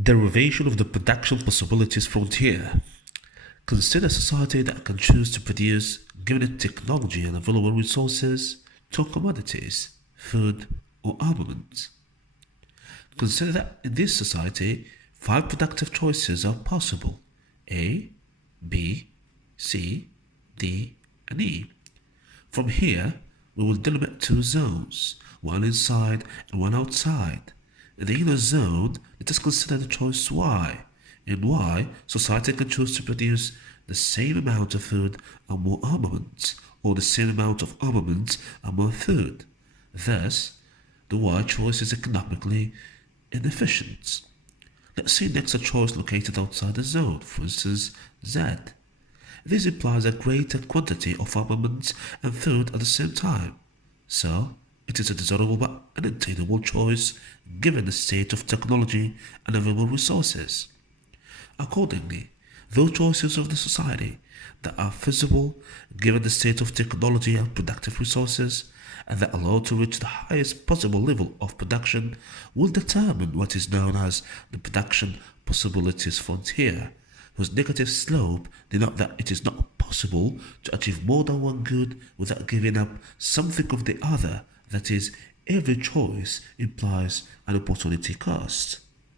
Derivation of the production possibilities frontier. Consider a society that can choose to produce, given its technology and available resources, two commodities, food or armaments. Consider that in this society, 5 productive choices are possible: A, B, C, D, and E. From here, we will delimit 2 zones, one inside and one outside. In the inner zone, let us consider the choice Y. In Y, society can choose to produce the same amount of food and more armaments, or the same amount of armaments and more food. Thus, the Y choice is economically inefficient. Let's see next a choice located outside the zone, for instance, Z. This implies a greater quantity of armaments and food at the same time. So, it is a desirable but unattainable choice given the state of technology and available resources. Accordingly, those choices of the society that are feasible given the state of technology and productive resources and that allow to reach the highest possible level of production will determine what is known as the production possibilities frontier, whose negative slope denotes that it is not possible to achieve more than one good without giving up something of the other. That is, every choice implies an opportunity cost.